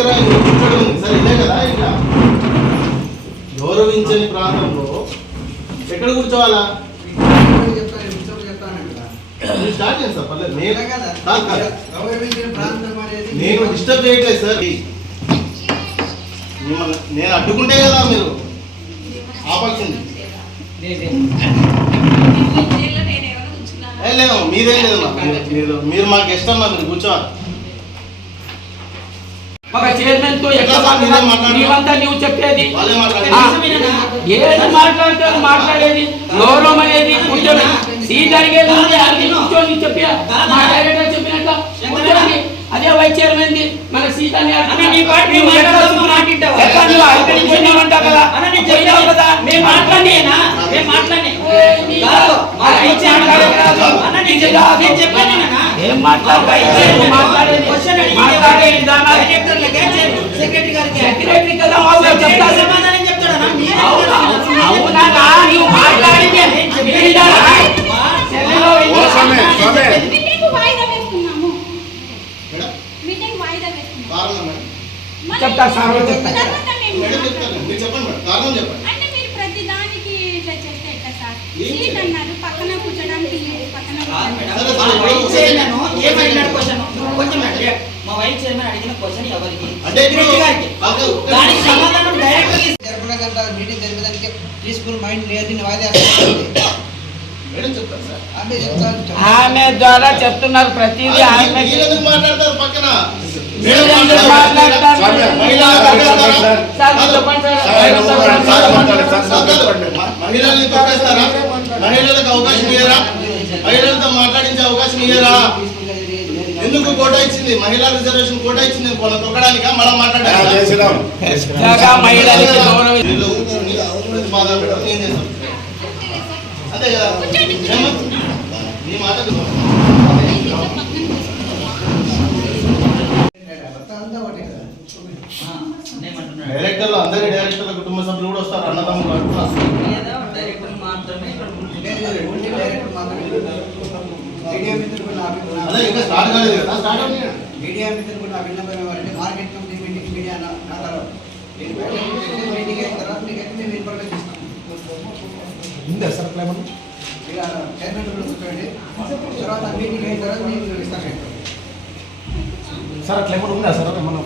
దగ్గర ఉంది సరే ఇదే కదా ఇక్కడ? గౌరవించని ప్రాంతంలో ఎక్కడ కూర్చోవాలా? స్టార్ట్ చేయండి సార్ పర్లేదు. నేను నేను డిస్టర్బ్ చేయట్లేదు సార్. మిమ్మల్ని నేను అడ్డుకుంటే కదా మీరు ఆపాల్సింది ఏ, లేదు మీదేం లేదమ్మా మీరు- మీరు మీరు మా గెస్ట్ అమ్మా మీరు కూర్చోవాలి. ఒక చైర్మన్తో? నీవంతా నువ్వు చెప్పేది. ఏది మాట్లాడతారు మాట్లాడేది. గౌరవం అనేది కూర్చొని అది కూర్చొని చెప్పి మా డైరెక్టర్ చెప్పినట్టు. అదే వైస్ చైర్మన్ ది మన సీట్ అని అన్న, నీ పాటు నువ్వు మాట్లాడతావు, మాట్లాడతావు. ఎట్లా నువ్వు ఐదు నిమిషాలు ఇవ్వమంటావు కదా? అన్న, నేను పోయినావు చెప్పాను కదా? మేము మాట్లాడినా మేము మాట్లాడి ఏ, నీ కాదు, మా ఆ, వైస్ చైర్మన్ మాట్లాడేది కాదు. అన్న, నేను ఇది చెప్పాను, కాదు. నేను చెప్పాను నాన్న. ఏం మాట్లాడతావు? ఏం మాట్లాడేది క్వశ్చన్ అడిగి మాట్లాడే విధానాలు డైరెక్టర్లకే, సెక్రటరీ గారికి సెక్రటరీ కదా మాకు సెక్రటరీ చెప్తారు సమాధానం చెప్తాడా మీరు అవునా? అవునా నా? నీవు మాట్లాడింది వింటారా? సెల్లో ఓ స్వామి, స్వామి. మీటింగ్ వాయిదా వేస్తున్నాము మేడం మీటింగ్ వాయిదా వేస్తున్నాము కారణం మేడం మరి చెప్తా, సార్ వాళ్ళు చెప్తారు. తర్వాత నేను మేడం మాట్లాడతాను. చెప్తాను మీరు చెప్పండి మేడం కారణం చెప్పండి అంటే మీరు ప్రతి దానికి ఇట్లా చేస్తే ఎట్లా సార్ ఏం సీట్ చేయాలి? అన్నారు పక్కన కూర్చోడానికి లేదు పక్కన కాదు కూర్చోడానికి. మేడం, సరే, మా సరే, వైస్ ఇప్పుడు చైర్మన్ ఏమడిగినాడు క్వశ్చన్ కొంచెం అడిగాడు. మా వైస్ చైర్మన్ అడిగిన క్వశ్చన్ ఎవరికి అంటే ఇప్పుడు సెక్రటరీ గారికి కాదు, దానికి సమాధానం డైరెక్టర్ జరపడంతా మీటింగ్ జరిపేదానికి పీస్ఫుల్ మైండ్ లేదు వాయిదా వేస్తుంది. మేడం చెప్తారు సార్ ఆమె ద్వారా చెప్తున్నారు ప్రతిదీ ఆమె మాట్లాడతారు పక్కన మహిళలకు అవకాశం ఇయ్యరా మహిళలతో మాట్లాడించే అవకాశం ఇయ్యరా ఎందుకు కోటా ఇచ్చింది మహిళా రిజర్వేషన్ కోటా ఇచ్చింది తొక్కడానికా? మనం మాట్లాడాలి ఏం చేస్తాం అంతే కదా? నీ డైరెక్టర్లు అందరి డైరెక్టర్ల కుటుంబ సభ్యులు కూడా వస్తారు అన్నదమ్ములు అంటున్నా. మీడియా మిత్రులు కూడా స్టార్ట్ కాలేదు కదా? Media market committee meeting media నేను బయట మీటింగ్ అయిన తర్వాత మీకు అయితే మేము ఇన్ఫర్మేషన్ ఇస్తాం. ఉందా సార్? ఇలా చైర్మన్ కూడా కూర్చోండి. తర్వాత మీటింగ్ అయిన తర్వాత ఇస్తాను సార్ అట్లా ఏమన్నా ఉందా సార్? ఏమన్నా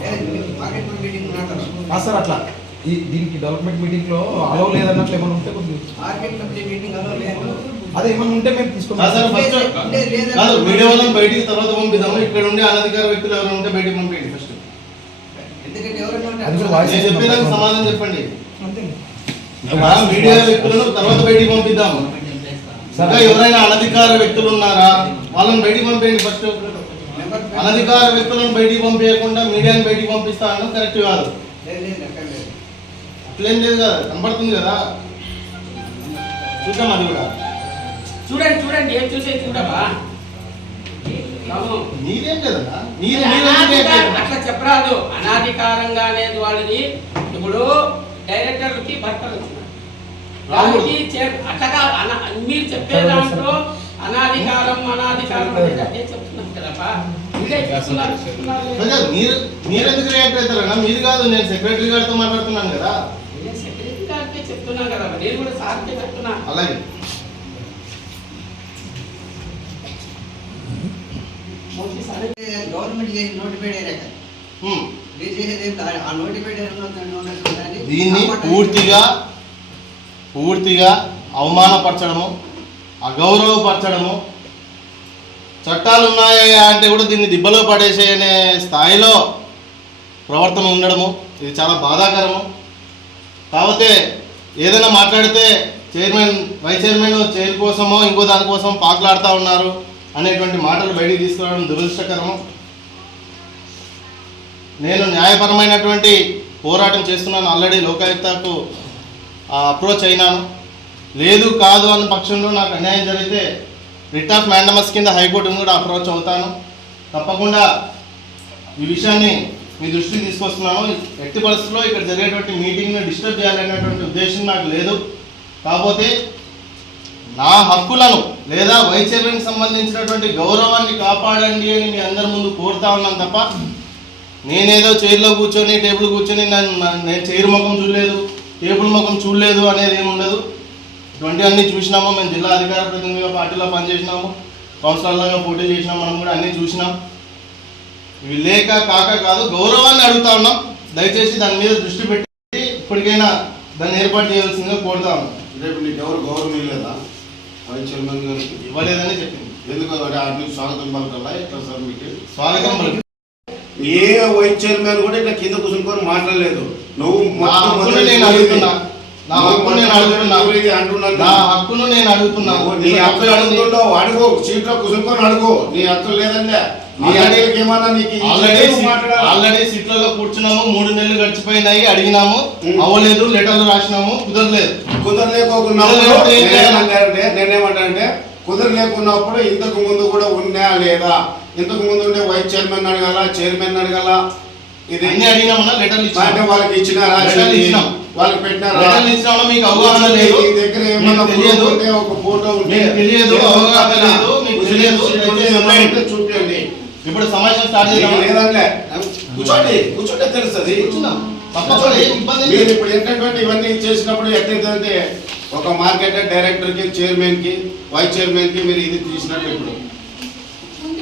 మార్కెట్ మీటింగ్ నా తర్వాత ఆ సార్ అట్లా. ఈ దీనికి డెవలప్మెంట్ మీటింగ్లో అలవ్ లేదన్నట్లు ఏమన్నా ఉంటే కొద్దిగా మార్కెట్ మీటింగ్ అలో లేదు. అదే ఏమన్నా ఉంటే మేము తీసుకుంటాం సార్ ఫస్ట్ లేదు, లేదు. కాదు మీడియా వాళ్ళని బయటికి తర్వాత పంపిద్దాము. ఇక్కడ ఉండే అనధికార వ్యక్తులు ఎవరైనా ఉంటే బయటికి పంపించండి ఫస్ట్ చెప్పేదానికి సమాధానం చెప్పండి. మీడియా వ్యక్తులను తర్వాత బయటికి పంపిద్దాము. ఇంకా ఎవరైనా అనధికార వ్యక్తులు ఉన్నారా? వాళ్ళని బయటికి పంపేయండి ఫస్ట్ అనధికార వ్యక్తులను బయటికి పంపించకుండా మీడియాని బయటికి పంపిస్తా అనడం కరెక్ట్ కాదు. అట్లేం లేదు కదా కనబడుతుంది కదా. చూద్దాం అది కూడా. చూడండి చూడండి ఏం చూసే చూడవా చేయట్లేదు? అట్లా చెప్పరాదు. అనాధికారంగా అనేది వాళ్ళది. ఇప్పుడు డైరెక్టర్కి భర్తలు చే- అట్లా కాదు, అన- మీరు చెప్పే దాంట్లో అనాధికారం అనాధికారం అనేది అదే చెప్తున్నాం కదపా ఇదే చెప్తున్నారు చెప్తున్నారు. లేదా? ప్రజలు మీరు మీరు ఎందుకు రియాక్ట్ అవుతారన్నా? మీరు కాదు నేను సెక్రటరీ గారితో మాట్లాడుతున్నాను కదా. నేను సెక్రటరీ గారికే చెప్తున్నాను కదా నేను కూడా సార్కే చెప్తున్నా. అలాగే మోదీ సార్ గవర్నమెంట్ చేసి నోటిఫైడ్ అయ్యాక హ్మ్. రిలీజ్ చేసేది? ఏం కాదు. ఆ నోటిఫైడ్ దీన్ని పూర్తిగా పూర్తిగా అవమానపరచడము అగౌరవపరచడము చట్టాలు ఉన్నాయి అంటే కూడా దీన్ని దిబ్బలో పడేసే అనే స్థాయిలో ప్రవర్తన ఉండడము ఇది చాలా బాధాకరము. కాకపోతే ఏదైనా మాట్లాడితే చైర్మన్ వైస్ చైర్మన్ చైర్ కోసమో ఇంకో దానికోసం పాకులాడుతూ ఉన్నారు అనేటువంటి మాటలు బయటికి తీసుకురావడం దురదృష్టకరము. నేను న్యాయపరమైనటువంటి పోరాటం చేస్తున్నాను. ఆల్రెడీ లోకాయుక్తకు అప్రోచ్ అయినాను. లేదు కాదు అన్న పక్షంలో నాకు అన్యాయం జరిగితే రిట్ ఆఫ్ మ్యాండమస్ కింద హైకోర్టును కూడా అప్రోచ్ అవుతాను. తప్పకుండా ఈ విషయాన్ని మీ దృష్టికి తీసుకొస్తున్నాను. ఎట్టి పరిస్థితుల్లో ఇక్కడ జరిగేటువంటి మీటింగ్ని డిస్టర్బ్ చేయాలనేటువంటి ఉద్దేశం నాకు లేదు. కాకపోతే నా హక్కులను లేదా వైస్ చైర్మన్కి సంబంధించినటువంటి గౌరవాన్ని కాపాడండి అని మీ అందరి ముందు కోరుతా ఉన్నాను తప్ప నేనేదో చైర్లో కూర్చొని టేబుల్ కూర్చొని నేను చైర్ ముఖం చూడలేదు టేబుల్ ముఖం చూడలేదు అనేది ఏమి ఉండదు ఇటువంటి అన్ని చూసినాము మేము జిల్లా అధికార ప్రతినిధిగా పార్టీలో పనిచేసినాము కౌన్సిలర్లుగా పోటీ చేసినాం మనం కూడా అన్నీ చూసినాం. ఇవి లేక కాక కాదు గౌరవాన్ని అడుగుతా ఉన్నాం. దయచేసి దాని మీద దృష్టి పెట్టి ఇప్పటికైనా దాన్ని ఏర్పాటు చేయాల్సిందిగా కోరుతా ఉన్నాం. రేపు నీకు ఎవరు గౌరవం ఇవ్వలేదా? చైర్మన్ గారికి? ఇవ్వలేదని చెప్పింది. ఎందుకు స్వాగతం పలకాలా? ఎట్లా సార్ మీకు? స్వాగతం పలుకు. ఏ వైస్ చైర్మన్ కూడా ఇట్లా కింద కూర్చుని మాట్లాడలేదు. నువ్వు నా హక్కును నేను అడుగుతున్నా. నా హక్కును నేను అడుగుతున్నా. నా హక్కులు అడుగుతుంటావు. అడుగు. సీట్లో కూర్చుని అడుగు. నీ హక్కులు లేదంటే ఆల్రెడీ సీట్లలో కూర్చున్నాము. మూడు నెలలు గడిచిపోయినాయి. అడిగినాము. అవ్వలేదు. లెటర్లు రాసినాము. కుదరలేదు? నేనేమంటానంటే నేనేమంటానంటే కుదరలేకున్నప్పుడు ఇంతకు ముందు కూడా ఉన్నా లేదా? ఇంతకు ముందు ఉండే వైస్ చైర్మన్ అడగాల చైర్మన్ అడగాల ఇది అన్ని అడిగినామన్నా లెటర్లు అంటే వాళ్ళకి లెటర్లు ఇచ్చినాం. వాళ్ళకి పెట్టినారా లెటర్లు ఇచ్చినా మీకు అవగాహన లేదు. నీ దగ్గర ఏమన్నా తెలియదు. ఉంటే ఒక ఫోటో ఉంటే తెలియదు, అవగాహన లేదు, మీకు తెలియదు, ఉంటే చూపించండి ఇప్పుడు సమావేశం స్టార్ట్ చేద్దాం లేదంటే? కూర్చోండి కూర్చుంటే తెలుస్తుంది. కూర్చుందాం. తప్పకుండా ఇబ్బంది మీరు. ఇప్పుడు ఏంటంటే ఇవన్నీ చేసినప్పుడు ఎట్లయితే ఒక మార్కెట్ డైరెక్టర్కి చైర్మన్కి వైస్ చైర్మన్కి మీరు ఇది తీసినట్టు ఇప్పుడు.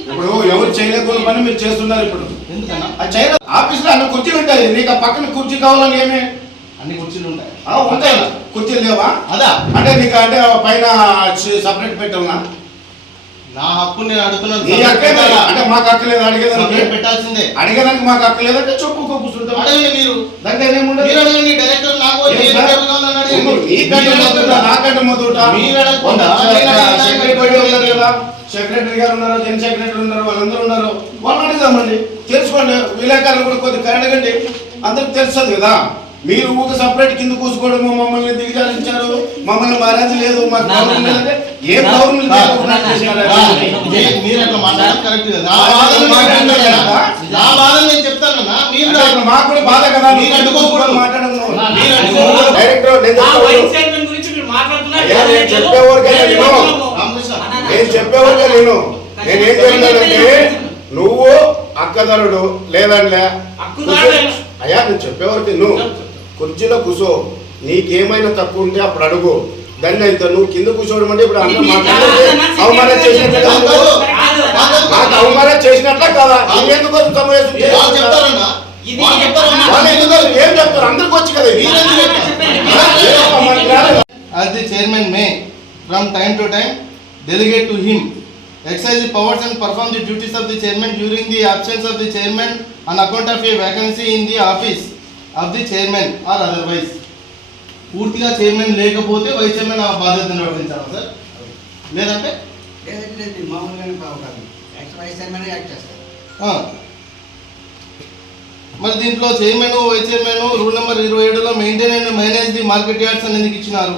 ఇప్పుడు ఎవరు చేయలేకపోయిన పని మీరు చేస్తున్నారు ఇప్పుడు. ఆ చైర్ ఆఫీస్లో అన్ని కుర్చీలు ఉంటాయి. నీకు ఆ పక్కన కుర్చీ కావాలని ఏమి? అన్ని కుర్చీలు ఉంటాయి. ఉంటాయి. కుర్చీలు లేవా? అదా? అంటే నీకు అంటే పైన సపరేట్ పెట్టాలా నా హక్కు నేను అడుగుతున్నాను. నీ హక్కే కదా. అంటే మాకు హక్కు లేదు అడిగేదానికి పెట్టాల్సిందే. అడిగేదానికి మాకు హక్కు లేదంటే చెప్పు కూర్చుంటాం అడగండి మీరు. దాంట్లో ఏముండదు మీరు అడగండి డైరెక్టర్ నాకు. నీకంటే మొదట. మీరు అడగకుండా సెక్రటరీ కదా, సెక్రటరీ గారు ఉన్నారు జన్ సెక్రటరీ ఉన్నారు వాళ్ళందరూ ఉన్నారు. వాళ్ళని అడుగుదామండి. తెలుసుకోండి. విలేకరులు కూడా కొద్దిగా అడగండి అందరికి తెలుస్తుంది కదా? మీరు ఊక సపరేట్ కింద కూసుకోవడం మమ్మల్ని దిగజారించారు. మమ్మల్ని మర్యాద లేదు. మాకు ఏ మీరు అట్లా మాట్లాడడం కరెక్ట్. నా నేను చెప్తాను మీరు మాకు కూడా బాధ కదా మీరు అడ్డుకోకూడదు. నేను ఆ చెప్తాను. వైస్ చైర్మన్ గురించి మీరు మాట్లాడుతున్నారు. అయ్యా, నేను నేను. నేను. చెప్తానంటే నువ్వు అక్కదరుడు లేదంటే. అయ్యా నేను చెప్పేవాడికి నువ్వు కుర్చీలో కూర్చో. నీకేమైనా తక్కువ ఉంటే అప్పుడు అడుగు. దండెంతను కింద కూర్చోవడం అంటే అవమానం చేసినట్లు అవమానం చేసినట్లా కదా? ఎందుకు అది chairman may from time to time delegate to him exercise powers and perform the duties of the chairman during the absence of the chairman on account of a in the office of the chairman or otherwise పూర్తిగా chairman లేకపోతే vice chairman ఆ బాధ్యత నిర్వహించాలి sir? లేదంటే? లేదంటే లేదు, మామూలుగానే కావు కాదు. యాక్ట్ వైస్ చైర్మన్ యాక్ట్ చేస్తారు. ఆ. మరి దీంట్లో chairman vice chairman rule number ఇరవై ఏడులో maintain and manage the market yards అని ఎందుకు ఇచ్చినారు?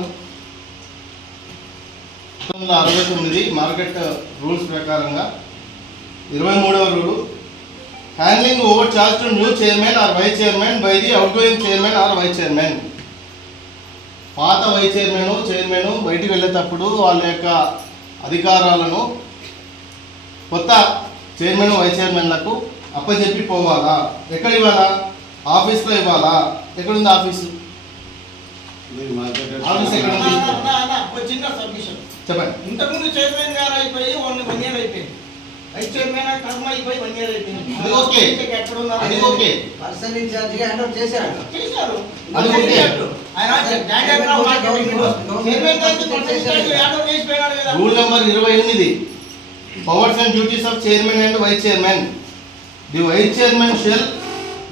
పంతొమ్మిది అరవై తొమ్మిది మార్కెట్ రూల్స్ ప్రకారంగా ఇరవై మూడవ rule. Handling over charge to new chairman or vice chairman by the outgoing chairman or vice chairman పాత వైస్ చైర్మన్ చైర్మన్ బయటికి వెళ్ళేటప్పుడు వాళ్ళ యొక్క అధికారాలను కొత్త చైర్మన్ వైస్ చైర్మన్లకు అప్పచెప్పి పోవాలా ఎక్కడ ఇవ్వాలా? ఆఫీస్లో ఇవ్వాలా? ఎక్కడుంది ఆఫీసు? ఆఫీస్ ఎక్కడ ఉంది? ఒక చిన్న సబ్మిషన్. చెప్పండి. ఇంతకుముందు చైర్మన్ గారు అయిపోయి వన్ వన్ ఇయర్ అయిపోయింది. హ్యాండ్ ఓవర్ చేశారు. చేశారు. అది ఓకే. రూల్ నెంబర్ ఇరవై ఎనిమిది. Powers and duties of chairman and vice chairman. The vice chairman shall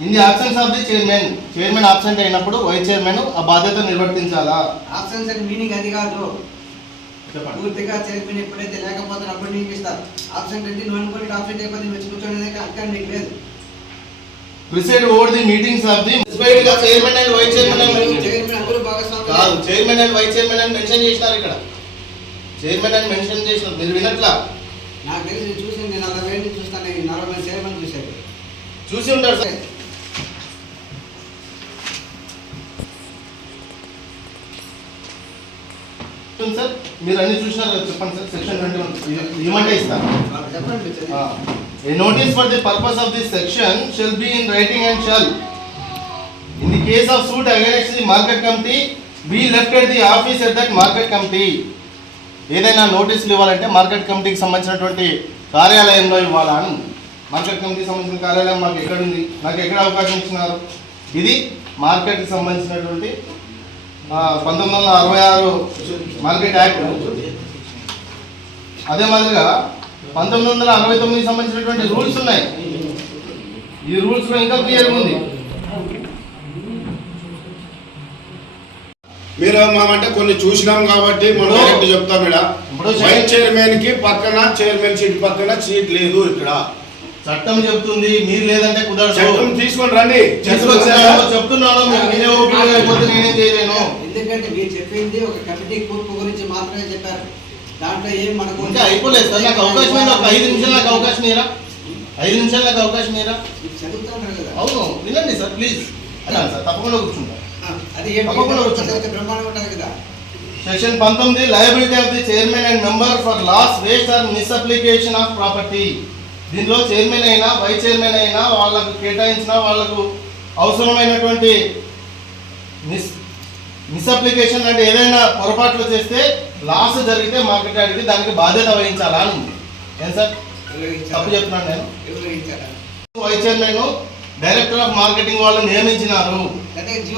in the absence of the chairman. Chairman absent అయినప్పుడు వైస్ చైర్మన్ ఆ బాధ్యత నిర్వర్తించాలా? ఆప్షన్స్ అంటే మీనింగ్ అది కాదు. పూర్తిగా చైర్మన్ ఎప్పుడైతే లేకపోతే అప్పుడు నీకు ఇస్తారు ఆప్షన్ అంటే నువ్వు అనుకుని ఆప్షన్ అయిపోతే నువ్వు వచ్చి కూర్చొని అక్కడ నీకు లేదు. Preside over the meetings of the municipality గా chairman and vice chairman chairman అందరూ కాదు భాగస్వామ్యం చైర్మన్ అండ్ వైస్ చైర్మన్ అని మెన్షన్ చేసినారు ఇక్కడ. చైర్మన్ అని మెన్షన్ చేసినారు. మీరు వినట్లా? నాకు తెలిసి నేను చూసి నేను నలభై ఏళ్ళు చూస్తాను నలభై చైర్మన్ చూశాను చూసి ఉంటారు సార్. చెప్తుంది సార్. మీరు అన్ని చూసినారు కదా చెప్పండి సార్. సెక్షన్ ట్వంటీ వన్ ఇవ్వమంటే ఇస్తాను. A notice for the purpose of this section shall be in writing and shall, in the case of suit against the market committee, be left at the office at that market committee. ఏదైనా నోటీసులు ఇవ్వాలంటే market కమిటీకి సంబంధించినటువంటి కార్యాలయంలో ఇవ్వాలా అని. ఉంది. Market కమిటీకి సంబంధించిన కార్యాలయం మాకు ఎక్కడుంది? నాకు ఎక్కడ అవకాశం ఇచ్చినారు? ఇది మార్కెట్కి సంబంధించినటువంటి పంతొమ్మిది వందల అరవై ఆరు మార్కెట్ యాక్ట్. అదే మాదిరిగా పంతొమ్మిది వందల అరవై తొమ్మిదికి సంబంధించినటువంటి రూల్స్ ఉన్నాయి. ఈ రూల్స్లో ఇంకా క్లియర్ ఉంది. మీరు మేమంటే కొన్ని చూసినాం కాబట్టి మనం చెప్తాం ఇక్కడ వైస్ చైర్మన్కి పక్కన చైర్మన్ సీట్ పక్కన సీట్ లేదు ఇక్కడ. చట్టం చెప్తుంది మీరు లేదంటే కుదరదు. చట్టం తీసుకొని రండి. చెప్తున్నాను మీరు నేనే చేయలేను. ఎందుకంటే మీరు చెప్పింది ఒక కమిటీ కూర్పు గురించి మాత్రమే చెప్పారు. దాంట్లో ఏం మనకు ఇంకా అయిపోలేదు సార్ నాకు అవకాశం ఏంది ఒక ఐదు నిమిషాలు నాకు అవకాశం ఇరా ఐదు నిమిషాలు నాకు అవకాశం ఇరా మీరు కదా. అవును వినండి సార్ ప్లీజ్. అన్నాను సార్ తప్పకుండా కూర్చుంటా. అది ఏం తప్పకుండా. చదివితే బ్రహ్మాండంగా ఉంటుంది కదా. సెక్షన్ పంతొమ్మిది liability of the chairman and member for loss waste or misapplication of property. దీనిలో చైర్మన్ అయినా వైస్ చైర్మన్ అయినా వాళ్ళకు కేటాయించిన వాళ్ళకు అవసరమైనటువంటి మిస్ మిస్అప్లికేషన్ అంటే ఏదైనా పొరపాట్లు చేస్తే లాస్ జరిగితే మార్కెట్ యార్డ్కి దానికి బాధ్యత వహించాలా అని ఉంది. ఏం సార్? తప్పు చెప్తున్నాను నేను. Vice chairman director of marketing వాళ్ళు నియమించినారు.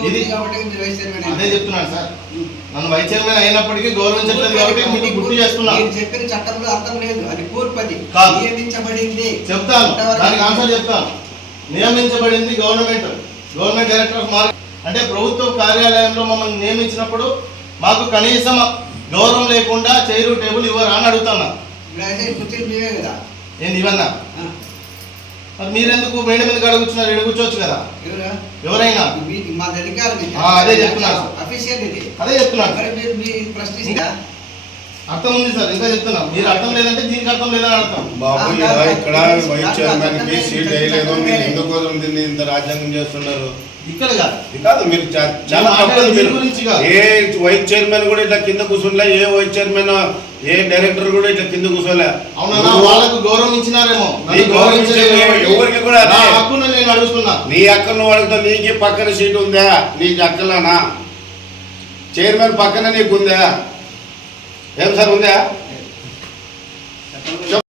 ఇది- అదే చెప్తున్నాను సార్. నన్ను వైస్ చైర్మన్ అయినప్పటికీ గౌరవించట్లేదు కాబట్టి మీకు గుర్తు చేస్తున్నా. మీరు చెప్పిన చట్టంలో అర్థం లేదు. అది పూర్పది. కాదు. నియమించబడింది. చెప్తాను. దానికి ఆన్సర్ చెప్తాను. నియమించబడింది government. Government director of market అంటే ప్రభుత్వ కార్యాలయంలో మమ్మల్ని నియమించినప్పుడు మాకు కనీసం గౌరవం లేకుండా చైరు టేబుల్ ఇవ్వరా అని అడుగుతున్నా. ఏంది ఇవన్నా మరి మీరెందుకు మేడం ఎందుకు అడుగుతున్నారు ఇక్కడ కూర్చోవచ్చు కదా. ఎవరా ఎవరైనా? మీ- మా అధికారం అదే చెప్తున్నాను. అఫీషియల్ అదే చెప్తున్నాను మరి మీరు మీ ప్రశ్నిస్తా అర్థం ఉంది సార్ ఇంకా చెప్తున్నా. మీరు అర్థం లేదంటే దీనికి అర్థం లేదని అర్థం. బాబు ఇలా ఇక్కడ వైస్ చైర్మన్కి సీట్ వేయలేదు మీరు ఎందుకు దీన్ని ఇంత రాజ్యాంగం చేస్తున్నారు? ఇక్కడ కాదు. మీరు చాలా. ఏ వైస్ చైర్మన్ కూడా ఇట్లా కింద కూర్చోలే ఏ వైస్ చైర్మన్ ఏ డైరెక్టర్ కూడా ఇట్లా కింద కూర్చోలే. అవునా వాళ్ళకు గౌరవం ఇచ్చినారేమో ఎవరికి కూడా నా. హక్కును నేను అడుగుతున్నా. నీ అక్కను నువ్వు అడుగుతావు నీకు పక్కన సీట్ ఉందా? నీకు అక్కలానా చైర్మన్ పక్కన నీకు ఉందా ఏం సార్ ఉందా?